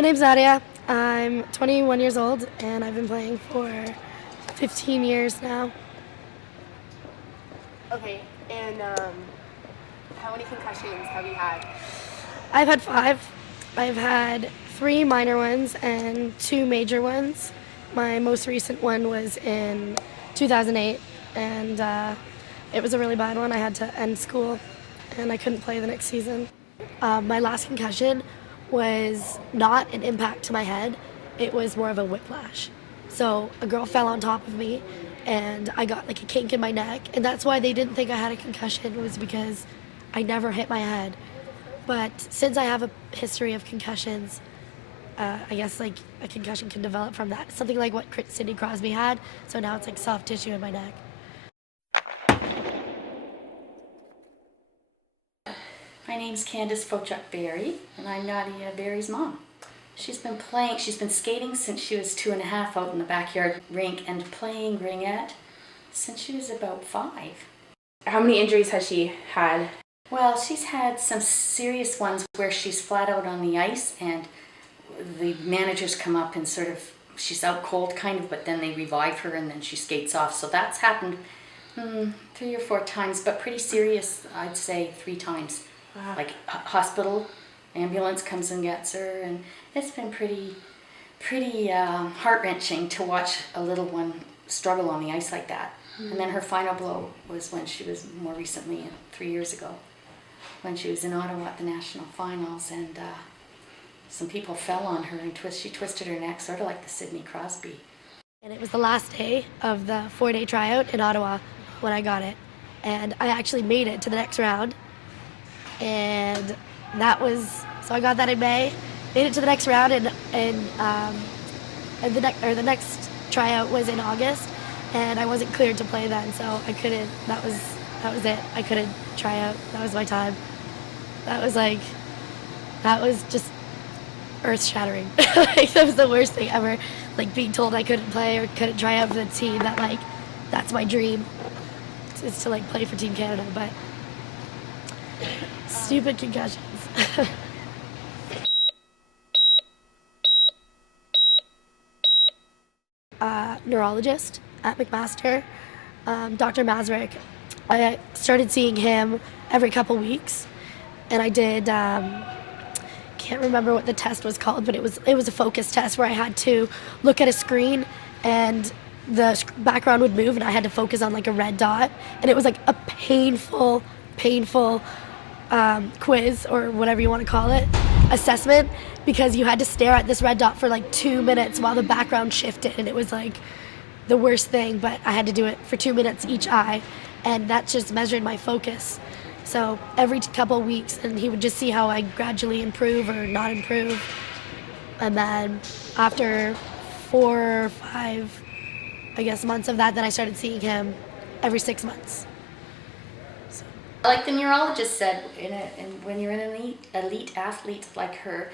My name's Nadia. I'm 21 years old and I've been playing for 15 years now. Okay, and how many concussions have you had? I've had 5. I've had 3 minor ones and 2 major ones. My most recent one was in 2008 and it was a really bad one. I had to end school and I couldn't play the next season. My last concussion was not an impact to my head, it was more of a whiplash. So a girl fell on top of me and I got like a kink in my neck, and that's why they didn't think I had a concussion, was because I never hit my head. But since I have a history of concussions, I guess like a concussion can develop from that. Something like what Sidney Crosby had, so now it's like soft tissue in my neck. My name's Candace Fochuk-Berry, and I'm Nadia Berry's mom. She's been skating since she was 2.5 out in the backyard rink, and playing ringette since she was about 5. How many injuries has she had? Well, she's had some serious ones where she's flat out on the ice and the managers come up and sort of, she's out cold kind of, but then they revive her and then she skates off. So that's happened 3 or 4 times, but pretty serious, I'd say 3 times. Wow. Like hospital, ambulance comes and gets her, and it's been pretty heart-wrenching to watch a little one struggle on the ice like that. And then her final blow was when she was more recently, 3 years ago, when she was in Ottawa at the national finals, and some people fell on her and she twisted her neck, sort of like the Sidney Crosby. And it was the last day of the 4-day tryout in Ottawa when I got it. And I actually made it to the next round. And so I got that in May, made it to the next round, and the next tryout was in August, and I wasn't cleared to play then, so I couldn't, that was it. I couldn't try out. That was my time. That was just earth-shattering. Like, that was the worst thing ever. Like, being told I couldn't play or couldn't try out for the team, that's my dream, is to like play for Team Canada, but stupid concussions. Neurologist at McMaster, Dr. Masrick. I started seeing him every couple weeks, and I did, can't remember what the test was called, but it was a focus test where I had to look at a screen and the background would move and I had to focus on like a red dot, and it was like a painful quiz, or whatever you want to call it, assessment, because you had to stare at this red dot for like 2 minutes while the background shifted, and it was like the worst thing, but I had to do it for 2 minutes each eye, and that just measured my focus. So every couple weeks, and he would just see how I gradually improve or not improve, and then after 4 or 5, I guess, months of that, then I started seeing him every 6 months. Like the neurologist said, when you're an elite athlete like her,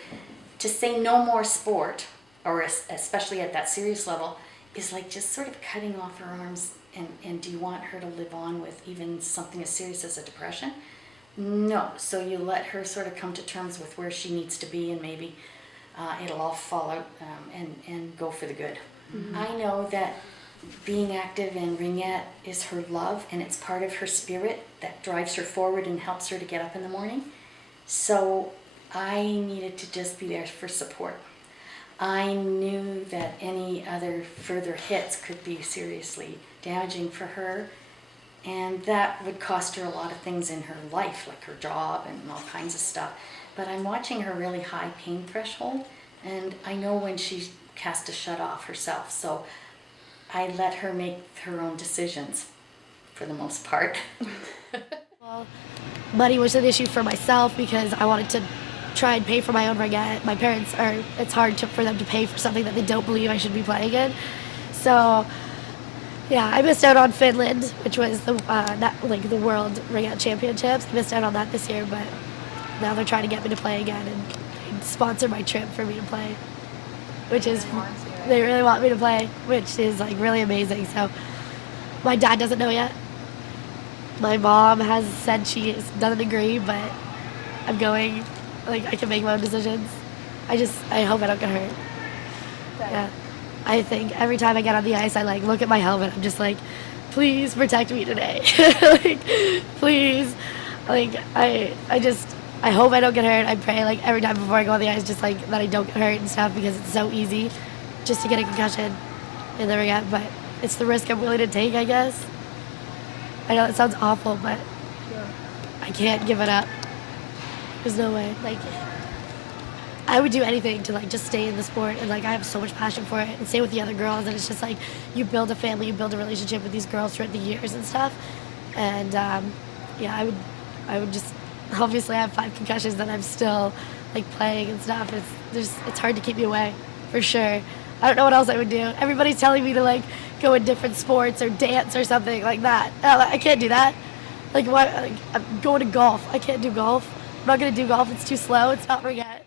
to say no more sport, or especially at that serious level, is like just sort of cutting off her arms. And do you want her to live on with even something as serious as a depression? No. So you let her sort of come to terms with where she needs to be, and maybe it'll all fall out and go for the good. Mm-hmm. I know that being active in ringette is her love, and it's part of her spirit that drives her forward and helps her to get up in the morning. So I needed to just be there for support. I knew that any other further hits could be seriously damaging for her, and that would cost her a lot of things in her life, like her job and all kinds of stuff. But I'm watching her really high pain threshold, and I know when she has to shut off herself. So I let her make her own decisions, for the most part. Well, money was an issue for myself because I wanted to try and pay for my own ringette. My parents it's hard for them to pay for something that they don't believe I should be playing in. So, yeah, I missed out on Finland, which was the World Ringette Championships. I missed out on that this year, but now they're trying to get me to play again and sponsor my trip for me to play, which is, they really want me to play, which is like really amazing. So my dad doesn't know yet. My mom has said she doesn't agree, but I'm going, like, I can make my own decisions. I hope I don't get hurt. Yeah. I think every time I get on the ice, I like look at my helmet. I'm just like, please protect me today. Like, please. Like, I hope I don't get hurt. I pray like every time before I go on the ice, just like that I don't get hurt and stuff because it's so easy just to get a concussion in the ringette. But it's the risk I'm willing to take, I guess. I know it sounds awful, but I can't give it up. There's no way. Like, I would do anything to like just stay in the sport, and like I have so much passion for it. And same with the other girls, and it's just like you build a family, you build a relationship with these girls throughout the years and stuff. And yeah, I would just obviously I have 5 concussions, and I'm still like playing and stuff. It's hard to keep me away, for sure. I don't know what else I would do. Everybody's telling me to like go in different sports or dance or something like that. I can't do that. Like why? Like, I'm going to golf. I can't do golf. I'm not gonna do golf. It's too slow. It's not Ringette.